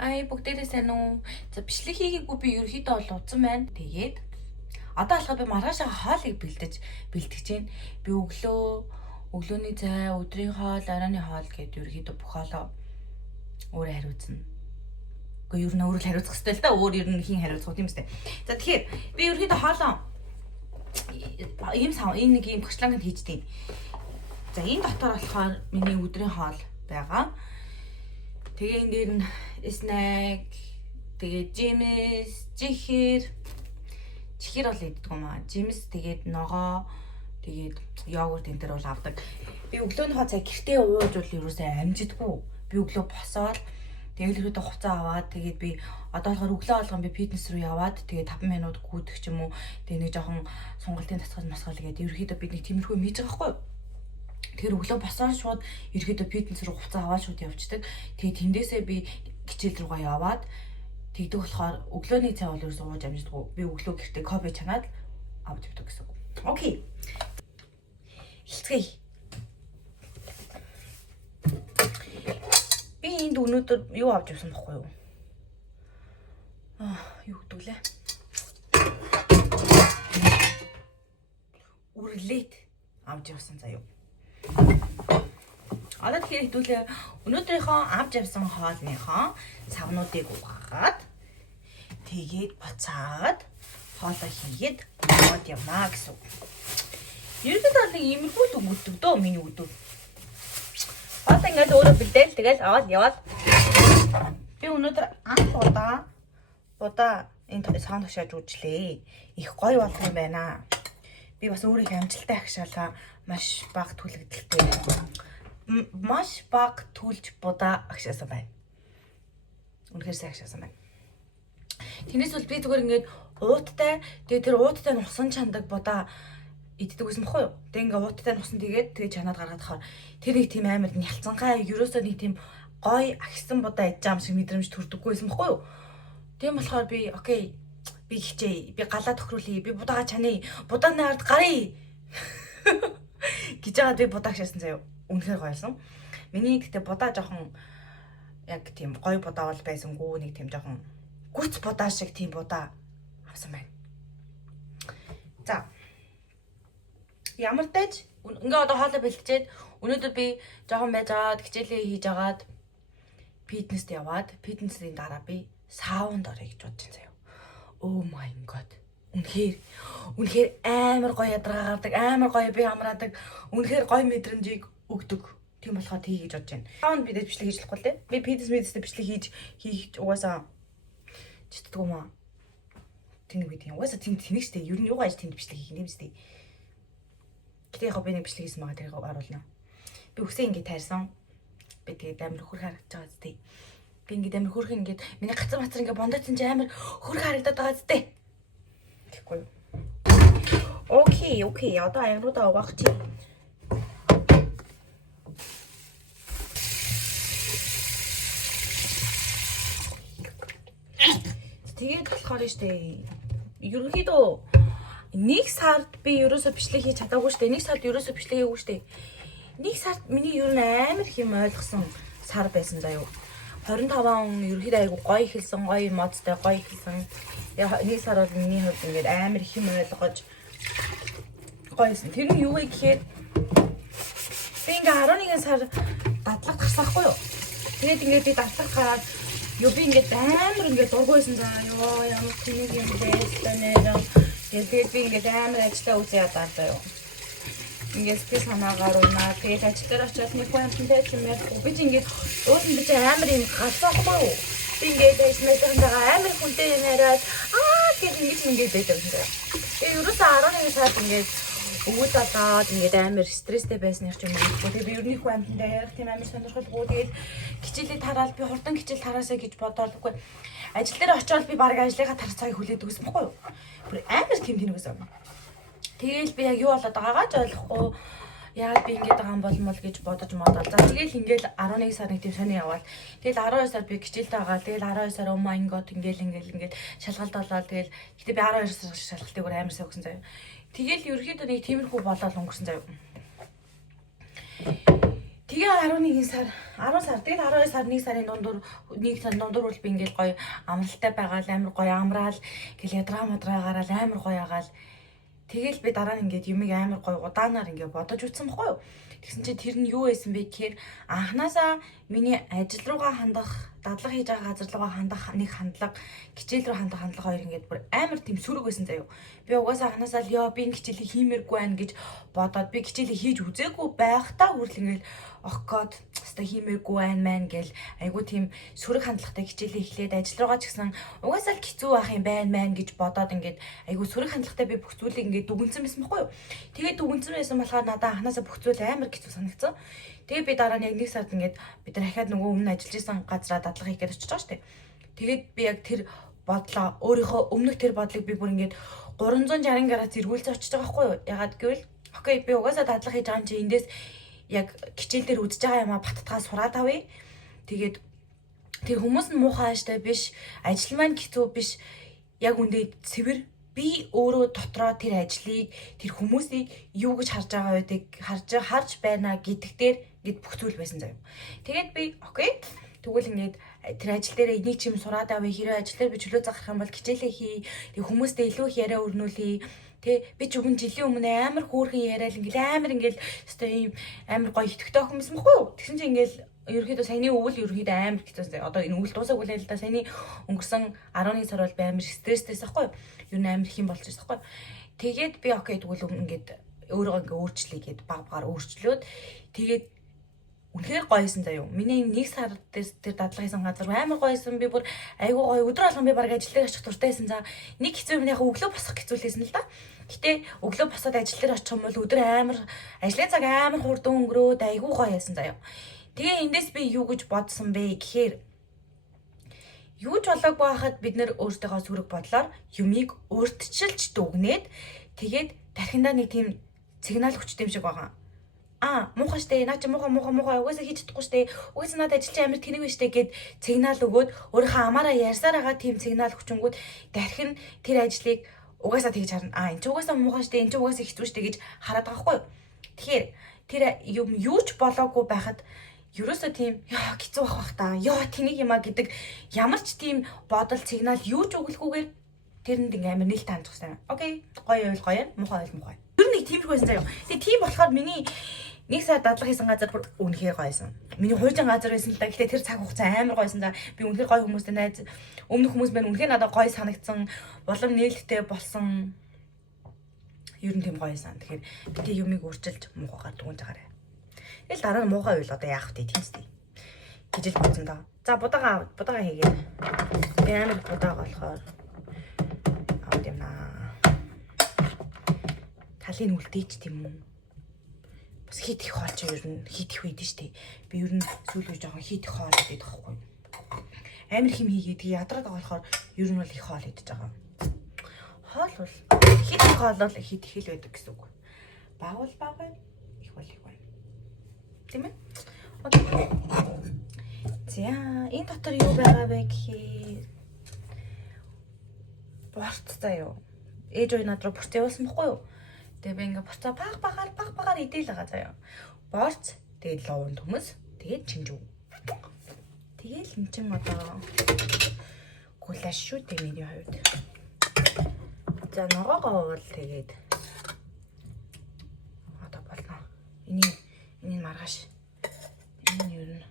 Ай бүгдээрээ сайн уу? За бичлэг хийгээгүй би ерөөхдөө бол удсан байна. Тэгээд одоо болохоор би маргаашаа хоолыг бэлтгэж байна. Би өглөөний цай, өдрийн хоол, оройн хоол гэдээ ерөөхдөө бүх хоолоо өөрөө хариуцна. Гэхдээ ер нь өөрөө л хариуцах хэрэгтэй л да. Өөр ер нь хин хариуцах юм сте. За тэгэхээр би ерөөхдөө хоолоо энэ нэг юм багшлаганд хийжтэй. За энэ дотор болохоор миний өдрийн хоол байгаа. Тэгээ энэ дээр нь снэк, тэгээ жимс, чихэр бол иддэг юм аа. Жимс тэгээд ногоо, тэгээд йогурт энэ төр бол авдаг. Би өглөөнийхөө цаг гэртээ ууж бол ерөөсөө амжидгүй. Би өглөө босоод тэгээд л хуцаа аваад тэгээд би одоо болохоор өглөө болгон би фитнес руу яваад тэгээд 5 минут гүйдэх ч юм уу. Тэгээд нэг жоохон сонголтын масгал гэдэг ерөөхдөө бид нэг тиймэрхүү хийж байгаа байхгүй юу? Тэр өглөө босоод шууд ерөөдөө фитнес руу хуцаа аваад шууд явждаг. Тэгээд тэндээсээ би хичээл рүүгээ яваад тэгдэг болохоор өглөөний цай бол ерөөсөө ууж амждаггүй. Би өглөө гэртээ кофе чанаад авч явдаг гэсэн үг. Окей. Эхэлцгээе. Би энд өнөөдөр юу авч явсан бэхгүй юу? Юу гэдэг лээ? Үрлээд авч явсан заяа. Одоо тэгэхээр хэдүүлээ өнөөдрийнхөө авч явсан хоолныхоо савнуудыг угаагаад тэгээд буцаад хоолоо хийгээд аваад явнаа гэсэн үг. Ерөнхийдөө нэг иймэрхүү л өнгөрдөг дөө миний өдөр. Одоо ингээд өөрөө бэлдээл тэгэл аваад яваад би өнөөдөр анх удаа энэ саунд хашааж үжлээ. Их гоё болох юм байна. Би бас өөрийнхөө амжилттай агшаалаа маш бага түлэгдэлтэй. Маш бага түлж будаа агшаасан байна. Үнэхээр сайн агшаасан байна. Тэрнээс бол би зүгээр ингээд ууттай тэгээ тэр ууттай нусан чандаг будаа иддэг байсан бохгүй юу? Тэгээ ингээд ууттай нусан тэгээ чанаад гаргаад хахаар тэр нэг тийм амар нялцанхай ерөөсөө нэг тийм гой агсан будаа идэж байгаа юм шиг мэдрэмж төрдөггүй байсан бохгүй юу? Тийм болохоор би окей би хичээе. Би галаа тохируулъя. Би будаага чанаа. Будааны ард гарыг гэж яагаад би будаа агшаасан заяа. Үнэхээр гоёлсон. Миний гэхдээ будаа жоохон яг тийм гоё будаа бол байсангүй нэг тийм жоохон гүц будаа шиг тийм будаа авсан байна. За. Ямар тач ингээ одоо хоолой бэлтжээд өнөөдөр би жоохон байжгаад хичээлээ хийж агаад фитнест яваад фитнесийн дараа би саунд орё гэж бодож байна заяа. Oh my god. Үнэхээр амар гоё ядаргаа гардаг, амар гоё би амраадаг, үнэхээр гоё мэдрэмжийг өгдөг. Тийм болохоор тгий гэж бодож байна. Саунд бидээ бичлэг хийж болохгүй л дээ. Би фитнестэй бичлэг хийж угаасаа читдэг юм аа. Тэнийг би тийм угаасаа тэнд штэ. Ер нь юугаа аж тэнд бичлэг хийх юм штэ. Гэтэ яг би нэг бичлэг хийсэн байгаа тэрийг оруулна. Би өксөө ингэ тайрсан. Би тэгээд амар хөрх харагдаж байгаа зү. Би ингэ амар хөрх ингэ миний гацар ингээ бондоцсон чи амар хөрх харагдаад байгаа зү. Тэгэхгүй. Окей. Одоо аяаруудаа угаах чи. Тэгээд болохоор штэ. Ерөнхийдөө нэг сард би ерөөсөө бичлэг хийж чадаагүй штэ. Нэг сард ерөөсөө бичлэг хийгээгүй штэ. Нэг сард миний ер нь амар хэм ойлгосон сар байсан заяа. 25 он ерөөхдөө айгу гоё ихэлсэн, гоё модтой гоё ихэлсэн. Нэг сар бол миний хувьд ингээд амар хэм ойлгож гоёсэн. Тэр нь юу вэ гэхээр би ингээ 11 сар дадлаг гарсаахгүй юу. Тэгээд ингээд би дадлаг гараад юу би ингээд амар ингээд дургүйсэн заа. Йоо ямар тэнэг юм бэ нэрээ. Тэгээд би ингээд амар ажиллаа үзье ядаа заа юу. Ингээд сэтгэл санаагаар унаа. Тэгээд ажил дээр очиод нэг хүн амттай юм ярихгүй. Би ч ингээд уусан би ч амар юм галзаахгүй юу. Би ингээд ажиллагаа амар хүнтэй юм яриад гэж ингээд байдаг юм заа. Тэгээд ерөөсөө 11 сард ингээд өвөд болоод ингээд амар стресстэй байсан юм чинь юм. Тэгээд би ерөнхий хүн амттай ярих тийм амар сонирхолгүй. Тэгээд хичээлээ тараал би хурдан хичээл тараасаа гэж бодоод үгүй. Ажил дээр очиод би баг ажлынхаа тарцааг хүлээдэг гэсэн бохгүй юу. Бүр амар тийм байсан. Тэгээл би яг юу болоод байгаагаа ч ойлгохгүй. Яагаад би ингэж байгаа юм болмол гэж бодож модол. За тэгээл ингээл 11 сар нэг тийм сони яваал. Тэгэл 12 сар би хичээлтэй байгаа. Тэгэл 12 сар oh my god ингээл шалгалт болоод тэгэл гэтээ би 12 сар шалгалтыг өөр амар сайн өгсөн заяа. Тэгээл ерөөхдөө нэг тиймэрхүү болоод өнгөрсөн заяа. Тэгээ 11 сар 10 сар тэгэл 12 сар 1 сарын дундуур 1 сарын дундуур бол би ингээл гоё амралтай байгаа л амар гоё амраал гэл ядраа мадраа гараал амар гоё агаал тэгэл би дараа нь ингээд юмыг амар гоё удаанаар ингээд бодож утсан баггүй юу. Тэгсэн чинь тэр нь юу байсан бэ гэхээр анханасаа миний ажил руугаа хандах дадлага хийж байгаа газар руугаа хандах нэг хандлага хичээл рүү хандах хандлага хоёр ингээд бүр амар тийм сөрөг байсан заяа. Би угаасаа анханасаа л ёо би энэ хичээлийг хиймээргүй байна гэж бодоод би хичээлийг хийж үзээгүй байхдаа хүртэл ингээд огкод хэвээ хиймээргүй байна мэн гэл айгу тийм сөрөг хандлагатай хичээлээ эхлээд ажил руугаа ч гэсэн угаасаа л хэцүү байх юм байна мэн гэж бодоод ингээд айгу сөрөг хандлагатай би бүх зүйлийг ингээд дүгнсэн байсан байхгүй юу. Тэгээд дүгнсэн байсан болохоор надад анханасаа бүх зүйл амар хэцүү санагдсан. Тэгээ би дараа нь яг 1 сард ингээд бид нар дахиад нөгөө өмнө ажиллаж исэн газараа дадлага хийгээд очиж байгаа шүү дээ. Тэгээд би яг тэр бодлоо өөрийнхөө өмнөх тэр бодлыг би бүр ингээд 360 градус эргүүлж очиж байгаа байхгүй юу. Ягаад гэвэл окей би угаасаа дадлага хийж байгаа юм чи эндээс яг хичээл дээр үзэж байгаа юм а баттгаа сураад авъя. Тэгээд тэр хүмүүс нь муухай ааштай биш, ажил маань хэцүү биш. Яг үндэ цэвэр би өөрөө дотроо тэр ажлыг, тэр хүмүүсийг юу гэж харж байгаа байдгийг харж байна гэдэг дээр гээд бүх зүйл байсан заяа. Тэгээд би окей. Тэгвэл ингээд тэр ажил дээр энийг ч юм сураад авъя. Хэрэг ажил дээр би чөлөө заах юм бол хичээлээ хий. Тэг хүмүүстээ илүү их яриа өрнүүлье. Тэ би ч өгөн жилийн өмнө амар хөөрхөн яриад ингээл амар ингээл өстой ийм амар гоё итгэвтэй хүмүүс мэхгүй юу. Тэгсэн чинь ингээл ерөөхдөө саяны өвөл ерөөхдөө амар хэцүүсэн. Одоо энэ өвөл дуусаагүй л да саяны өнгөрсөн 11 сар бол би амар стресстэйс ахгүй юу. Юу нээр их юм болж байсан ахгүй юу. Тэгээд би окей тэгвэл ингээд өөрөө ингээ өөрчлөе гэд баг багаар өөрчлөөд тэгээд үнэхээр гоёсэн заяа. Миний 1 сар тэр дадлага хийсэн газар амар гоёсэн. Би бүр айгуу гоё өдөр болгон би баг ажил дээр очих дуртай байсан. За нэг хэцүү юм яг өглөө босох хэцүүлсэн л да. Гэтэ өглөө босоод ажил дээр очих юм бол өдөр амар ажлын цаг амар хурдан өнгөрөөд айгуу гоё байсан заяа. Тэгээ эндээс би юу гэж бодсон бэ гэхээр юу ч болоогүй байхад бид нэр өөртөөгөө сүрэг бодлоор юмыг өөртчилж дүгнээд тэгээд тархиндаа нэг тийм сигнал хүчтэй юм шиг байгаа. Муухай штэ наа чи муухай угаасаа хийж чадахгүй штэ угаасаа надад ажил чи амар тэнэг биш штэ гэд сигнал өгөөд өөрийнхөө амаараа ярьсаар байгаа тийм сигнал хүчингүүд дархин тэр ажлыг угаасаа тэгж харна. Энд чи угаасаа муухай штэ энд чи угаасаа хэцүү штэ гэж хараад байгаа хгүй. Тэгэхээр тэр юм юу ч болоогүй байхад ерөөсөө тийм яа хэцүү бах та ёо тэнэг юма гэдэг ямар ч тийм бодол сигнал юу ч өгөлгүйгээр тэрэнд ингээм амар нээлт хандах хэрэгтэй. Окей гоё байвал гоё муухай байвал муухай. Тэр нэг тиймэрхүү байсан заяа. Тэгээ тийм болохоор миний 1 сар дадлага хийсэн газар бүр үнэхээр гоёсэн. Миний хуйжин газар байсан л да. Гэхдээ тэр цаг хугацаа амар гоёсэн да. Би үнэхээр гоё хүмүүстэй найз өмнөх хүмүүс байна. Үнэхээр надад гоё санагдсан. Улам нээлттэй болсон. Ер нь тийм гоёсэн. Тэгэхээр би юмыг өөрчилж муухайгаар дүгнж байгаарай. Тэгэл дараа нь муухай байл одоо яах вэ тийм үстэй. Гижил бодсон да. За будаага хийгээд. Би амар будаага болохоор авд юм наа. Талын үлдээч тийм үү. Бас хит их хоолч ер нь хит их үйдэн штэ. Би ер нь сүүл үе жоохон хит их хоол идэх байхгүй. Амар хим хийгээд ядраад байгаа болохоор ер нь бол их хоол идэж байгаа. Хоол бол хит их хоол бол хит их л байдаг гэсэн үг. Баг бол баг байна. Их бол их байна. Тийм ээ. Окей. За энэ дотор юу байгаа вэ гэхээр борт заяа. Ээж ой над руу борт явуулсан байхгүй юу? Тэгээ би ингээ борцоо баг багаар идээл байгаа заяа. Борц, тэгээд ловон төмөс, тэгээд чинжүү. Тэгээл эн чин одоо гулаш шүү дээ миний хувьд. За ногоогоо бол тэгээд одоо болно. Энийг маргааш. Энэ юу нэ?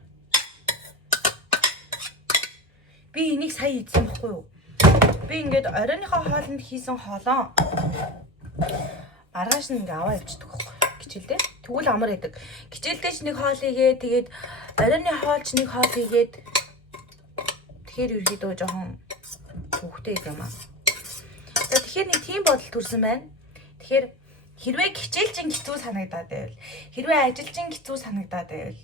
Би энийг сая идсэн байхгүй юу? Би ингээд оройныхоо хоолнд хийсэн хоолоо маргааш нь ингээ аваа явчихдаг байхгүй хичээлдээ. Тэгвэл амар идэг. Хичээлдээ ч нэг хоол хийгээд тэгээд оройны хоолч нэг хоол хийгээд тэгэхээр ерөөдөө жоохон хөвгтэй юм аа. За тэгэхээр нэг тийм бодол төрсэн байна. Тэгэхээр хэрвээ хичээлчин хэцүү санагдаад байвал хэрвээ ажилчин хэцүү санагдаад байвал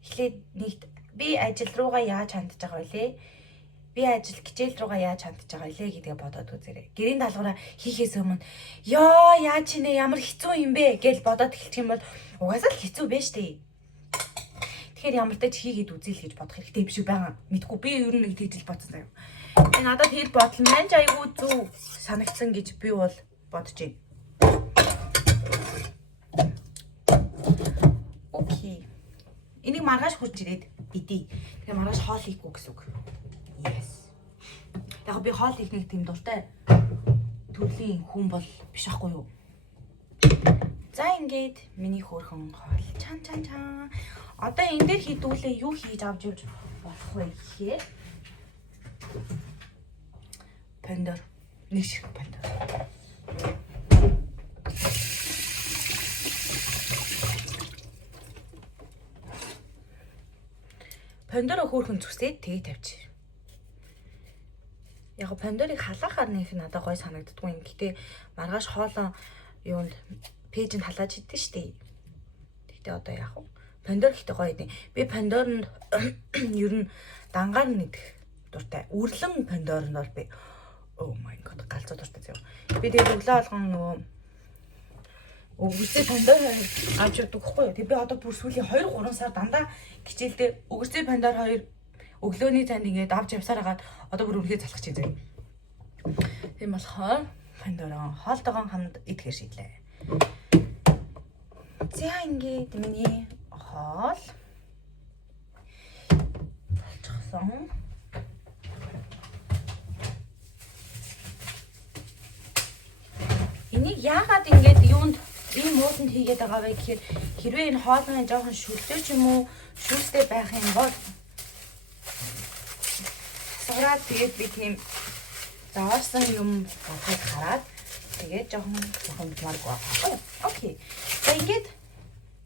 эхлээд нэгт би ажил руугаа яаж хандж байгаа вэ? Би ажил хичээл руугаа яаж хандж байгаа вэ гэдгээ бодоод үзээрэй. Гэрийн даалгавраа хийхээс өмнө ёо яаж чинээ ямар хэцүү юм бэ гэж бодоод эхэлчих юм бол угаасаа л хэцүү байж тээ. Тэгэхээр ямар ч хийгээд үзээл гэж бодох хэрэгтэй биш байгаа. Мэдгүй би ер нь нэг тэгж бодсон заяа. Энэ надад тэр бодол маань айгүй зүв санагдсан гэж би бол бодож байна. Окей. маргааш хурж ирээд идий. Тэгээ маргааш хоол хийхгүй гэсэн үг. Yes. Яг би хоол хийх нэг тийм дуртай төрлийн хүн бол биш ахгүй юу? За ингээд миний хөөрхөн хоол чан. Одоо энэ дээр хийдүүлээ юу хийж авч явж болох вэ гэхээр пандор нэг шиг пандор. Пандороо хөөрхөн зүсээд тэгээ тавьчих. Яг пандорыг халаахаар нэх надад гой санагддгүй. Гэхдээ маргааш хоолоо юунд пэйжэнд халааж идэх штеп. Тэгтээ одоо яах вэ? Пандор ихтэй гоё идэв. Би пандоронд ер нь дангаар нэгдэх дуртай. Үрлэн пандоронд бол би oh my god галзуу дуртай зөө. Би тэгээд өглөө алган нөгөө өгөрцөө пандор авч явдаг хгүй юу. Тэг би одоо бүр сүүлийн 2-3 сар дандаа хичээлдээ өгөрцөө пандор 2 өглөөний цанд ингээд авч явсаар хагаад одоо бүр үргээ залхах чинь зөө. Тийм болохоор пандороо хоолтойгоо хамт идэхээр шийдлээ. За ингээд миний хоол болчихсон. Энийг яагаад ингээд юунд ийм мууданд хийгээд байгаа вэ гэхээр хэрвээ энэ хоолны жоохон шүлтэй ч юм уу шүүстэй байх юм бол сараад тэгээд би тийм заасан юм бодохыг хараад тэгээд жоохон хомдмааргүй байна. Окей. За ингээд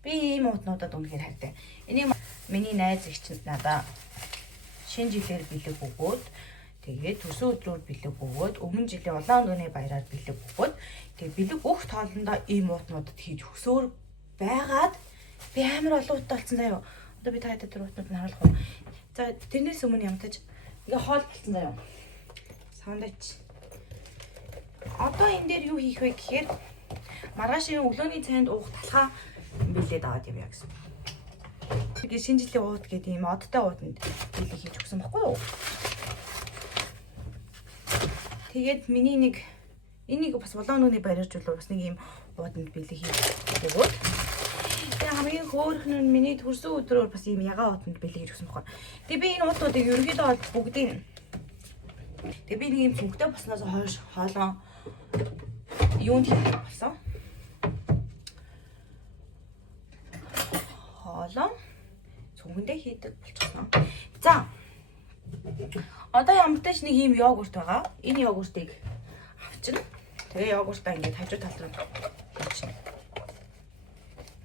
би ийм мууднуудад үнэхээр хайртай. Энийг миний найз их чинь надаа шинэ жилээр бэлэг өгөөд тэгээд төсөө өдрөөр бэлэг өгөөд өмнө жилийн улаан өдрийн баяраар бэлэг өгөөд тэгээд бэлэг өгөх тоолондоо ийм мууднуудад хийж өсөөр байгаад би амар олон удаа болсон заяа. Одоо би таатай тэр мууднууд нь харуулах уу. За тэрнээс өмнө ямтаж ингээ хоол болсон заяа. Сандвич. Одоо энэ дээр юу хийх вэ гэхээр маргаашийн өглөөний цайнд уух талхаа бэлээд аваад юм яа гэсэн. Тэгээ шинэ жилийн ууд гэдэг ийм одтой ууданд бэлэг хийж өгсөн баггүй юу? Тэгээд миний нэг энийг бас улаан нүний барьжуулаад бас нэг ийм ууданд бэлэг хийж өгөөд тэгээ хамгийн хөөрхөн нь миний төрсөн өдрөөр бас ийм ягаан ууданд бэлэг хийж өгсөн баггүй. Тэгээ би энэ уудуудыг ерөнхийдөө бол бүгдийг тэгээ би нэг ийм цүнхтэй баснаас хойш хоолоо юунд хийх болсон? Хоолоо цүнхэндээ хийдэг болчихсон. За. Одоо ямар ч нэг ийм йогурт байгаа. Энэ йогуртыг авчна. Тэгээ йогуртаа ингээд хажуу тал руу хийчихнэ.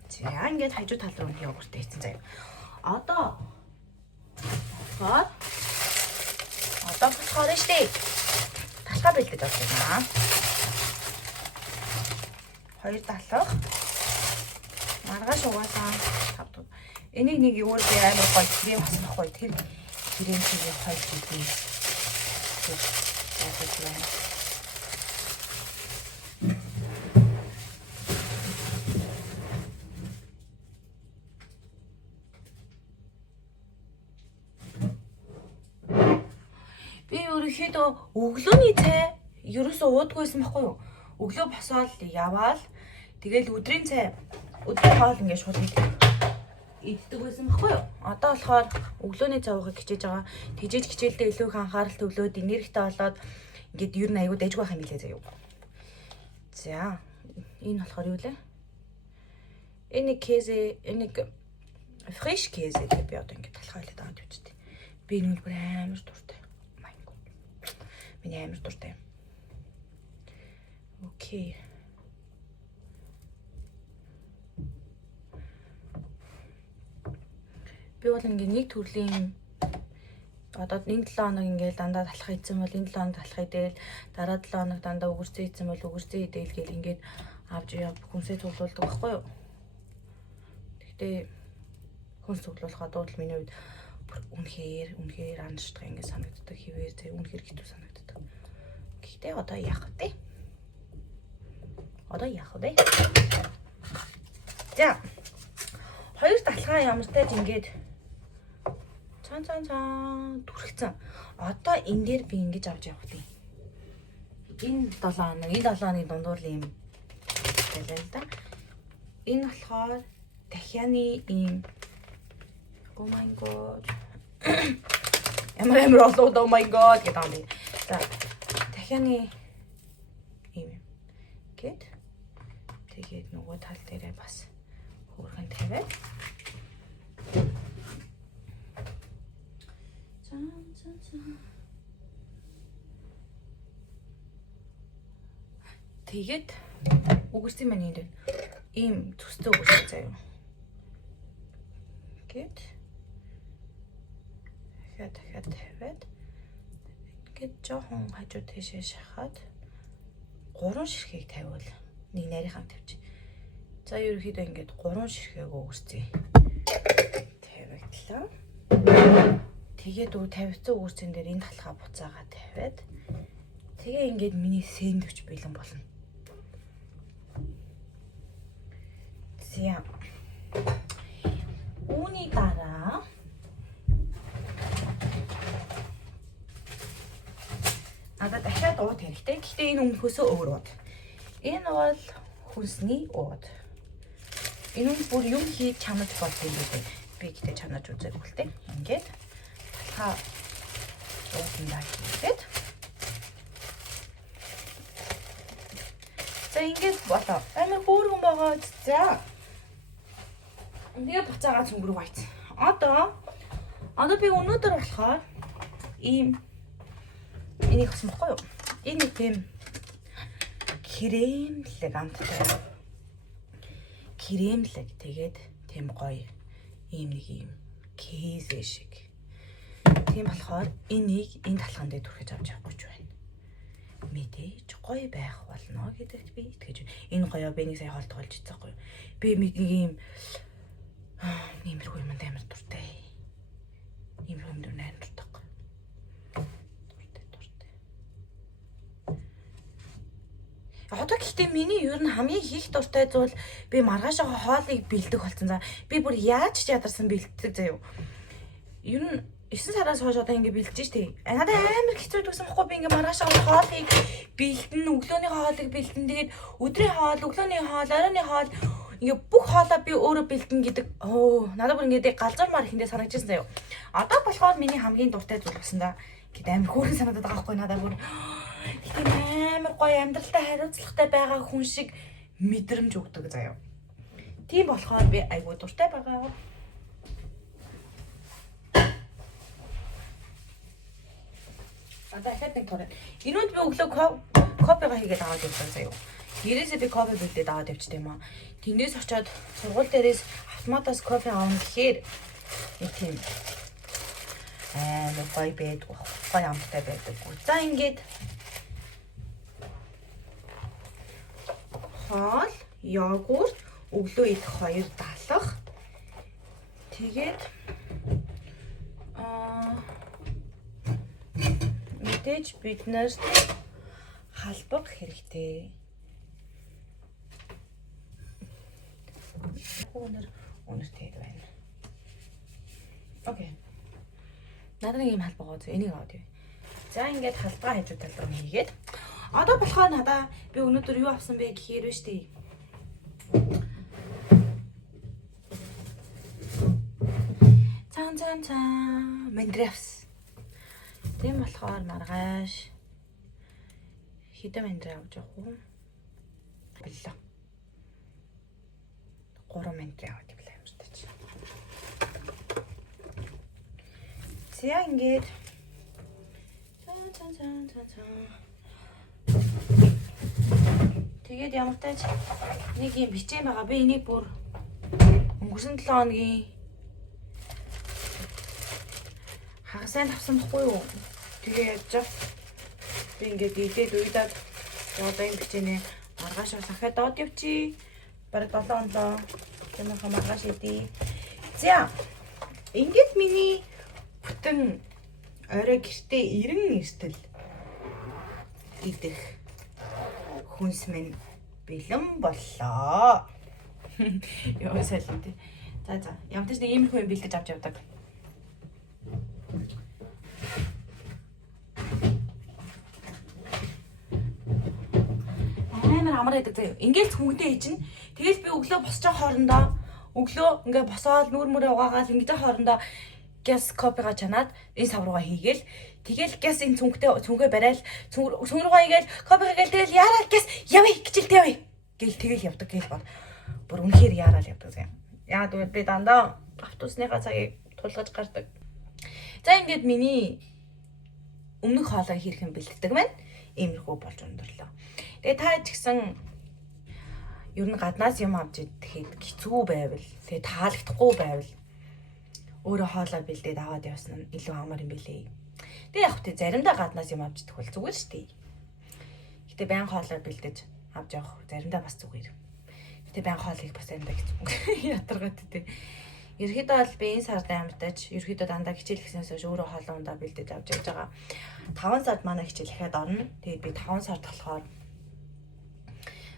За ингээд хажуу тал руу йогурт хийсэн заяа. Одоо болохоор штэ. Талхаа бэлдэж авчихна. 2 талх. Маргааш угаасаа 5 дугаар. Энийг нэг юу би амар гоё крем хасах гоё тэр крем чигээр хойд хийх. Би ерөөхдөө өглөөний цай ерөөсөө уудаггүйсэн байхгүй юу? Өглөө босоод яваал тэгэл өдрийн цай өдрийн хоол ингээд шууд иддэг байсан байхгүй юу? Одоо болохоор өглөөний цай уухыг хичээж байгаа. Тэгжээж хичээлдээ илүү их анхаарал төвлөөд энергитэй болоод ингээд ер нь аягүй дайж байх юм билээ заяа. За энэ болохоор юу лээ? Энэ käse, энэ fresh käse гэдэг би одоо ингээд талхаа хэлээд аваад явчихтыг. Би энэ бүр амар дуртай. Миний амар дуртай. Окей. Би бол ингээ нэг төрлийн одоо энэ 7 хоног ингээл дандаа талхаа хийсэн бол энэ 7 хоног талхаа идээл дараа 7 хоног дандаа өгөрцөө хийсэн бол өгөрцөө идээл гэл ингээд авч яв хүнсээ цуглуулдаг байхгүй юу? Гэхдээ хүнс цуглуулахад бол миний хувьд үнэхээр аншдаг ингээд санагддаг хിവэр зэ үнэхээр хитүү санагддаг. Гэхдээ одоо яах вэ? За. Хоёр талхаа ямар тааж ингээд цаан түрхцэн. Одоо энэ дээр би ингэж авч явах тий. Энэ 7 хоног дундуур л юм байлаа л да. Энэ болохоор дахианы ийм Oh my god. Ямар олоод oh my god гэдэг юм. За дахианы ийм гээд тэгээд нөгөө тал дээрээ бас хөөрхөн тавиад. Тэгээд үгэрсэн маань энэ ийм төстэй үгэрсэн заяа. Гээд дахиад тавиад ингээд жоохон хажуу тийшээ шахаад 3 ширхэг тавиул нэг нарийнхан тавьчих. За ерөөхдөө ингээд 3 ширхэг үгэрсэн. Тавигдлаа. Тэгээд тавьцсан үгэрсэн дээр энэ талхаа буцаагаа тавиад тэгээ ингээд миний сэндвич бэлэн болно. За. Үүний дараа надад дахиад ууд хэрэгтэй. Гэхдээ энэ өмнөхөөсөө өөр ууд. Энэ бол хүнсний ууд. Энэ нь бүр юм хийж чанаж болдог юм бэ. Би гэхдээ чанаж үзээгүй л дээ. Ингээд талхаа уудандаа хийгээд. За ингээд болоо. Амар хөөргөн байгаа. За. Тэгээ буцаагаа цөнгөрөг байц. Одоо би өнөөдөр болохоор ийм энийг авсан байхгүй юу? Энэ тийм кремлэг амттай. Кремлэг тэгээд тийм гоё ийм нэг ийм кейс шиг. Тийм болохоор энийг энэ талхан дээр түрхэж авч явах гэж байна. Мэдээж гоё байх болно гэдэгт би итгэж байна. Энэ гоёо би нэг сая хоолтголж ийцээ гоё. Би нэг ийм нэмэргүй юм амар дуртай. Нэмэргүй юм амар дуртай. Дуртай. Одоо гэхдээ миний ер нь хамгийн хийх дуртай зүйл би маргаашаа хоолыг бэлдэх болсон. За би бүр яаж ч ядарсан бэлддэг заяа. Ер нь 9 сараас хойш одоо ингэ бэлдэж штий. Надад амар хэцүү дүүсэн бохгүй би ингэ маргаашаа хоолыг бэлдэн, өглөөний хоолыг бэлдэн. Тэгээд өдрийн хоол, өглөөний хоол, оройн хоол ингээ бүх хоолоо би өөрөө бэлдэн гэдэг. Надад бүр ингээ галзуурмаар ихэндээ санагдчихсан заяа. Одоо болохоор миний хамгийн дуртай зүйл болсон да. Гэт амар хөөрхөн санагдаад байгаа байхгүй надад бүр. Тэгтээ амар гоё амьдралтай хариуцлагатай байгаа хүн шиг мэдрэмж өгдөг заяа. Тийм болохоор би айгүй дуртай байгаа. Дахиад нэг тоо. Энэнд би өглөө копигаа хийгээд аваад явсан заяа. Гэрээсээ би кофе бэлдээд аваад явчихсан юм аа. Тэндээс очиод сургууль дээрээс автоматаас кофе аавна гэхээр нэг тийм гоё байдаг. Гоё амттай байдаг. За ингээд хоол, йогурт, өглөө идэх 2 далах. Тэгээд мэдээж бид нарт халбаг хэрэгтэй. Өнөр тээд байна. Окей. Надад нэг юм халбаг байгаа. Энийг аваад явъя. За ингээд халбага хажуу тал руу хийгээд. Одоо болохоор надаа би өнөөдөр юу авсан бэ гэхээр вэ штий. Цан мандревс. Тийм болохоор маргааш хэдэн мандрав авч явах уу? Билээ. 3 мандрав аваад явлаа юм шиг тач. За ингээд тэгээд ямар тач нэг юм бичээн байгаа. Би энийг бүр өнгөрсөн 7 хоногийн хагасаа авсан байхгүй юу? Тэгээ яаж би ингээд идээд уйдаад одоо юм бичээнэ маргааш дахиад доод явчих. Бараг 7 хоног тэмээхэн маргааш идэ. За ингээд миний бүтэн орой гэртээ 90 эртэл идэх хүнс минь бэлэн боллоо. Яа сайхан тий. За ямар ч нэг иймэрхүү юм бэлдэж авч явдаг. Амар амар байдаг заяа. Ингээл хүнтэй ээж нь тэгэл би өглөө босч байгаа хоорондоо Өглөө ингээ босоод нүүр мөрөө угаагаад ингээ хоорондоо газ копига чанаад энэ сав руугаа хийгээл тэгэл газ энэ цүнхээ барайл цүн руугаа хийгээл копига гээл тэгэл яараа газ явъя гिचэлт явъя гэл тэгэл явдаг гэл бод. Бүр үнэхээр яарал явдаг юм. Яа тэгвэл би дандаа автобусныхаа цагийг тулгаж гардаг. За ингээд миний өмнөх хоолой хийх юм бэлддэг маань иймэрхүү болж өндөрлөө. Тэгээ та ч гэсэн ер нь гаднаас юм авч идэхэд хэцүү байвал тэгээ таалагдахгүй байвал өөрөө хоолой бэлдээд аваад явсан нь илүү амар юм билээ. Тэгээ яг хөтэ заримдаа гаднаас юм авч идэх бол зүгээр шүү дээ. Гэтэ байн хоолой бэлдэж авч явах заримдаа бас зүгээр. Гэтэ байн хоолыг бас заримдаа хэцүү. Ятаргаад тээ. Ерөөдөө бол би энэ сард амтаж ерөөдөө дандаа хичээл гэснээс хойш өөрөө хоолой ундаа бэлдэж авч явж байгаа. 5 сард манай хичээл ихэд орно. Тэгээд би 5 сард болохоор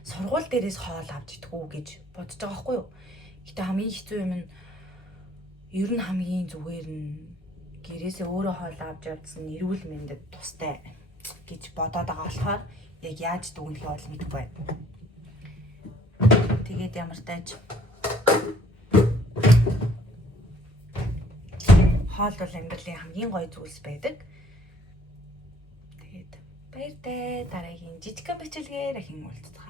сургууль дээрээс хоол авч идэх үү гэж бодож байгаа байхгүй юу. Гэтэ хамгийн хэцүү юм нь ер нь хамгийн зүгээр нь гэрээсээ өөрөө хоол авч явдсан эрүүл мэндэд тустай гэж бодоод байгаа болохоор яг яаж дүгнэхээ бол мэдэхгүй байна. Тэгээд ямар тааж хоол бол амьдралын хамгийн гоё зүйлс байдаг. Тэгээд баяртай дараагийн жижигхэн бичлэгээр ахин уулзцгаая.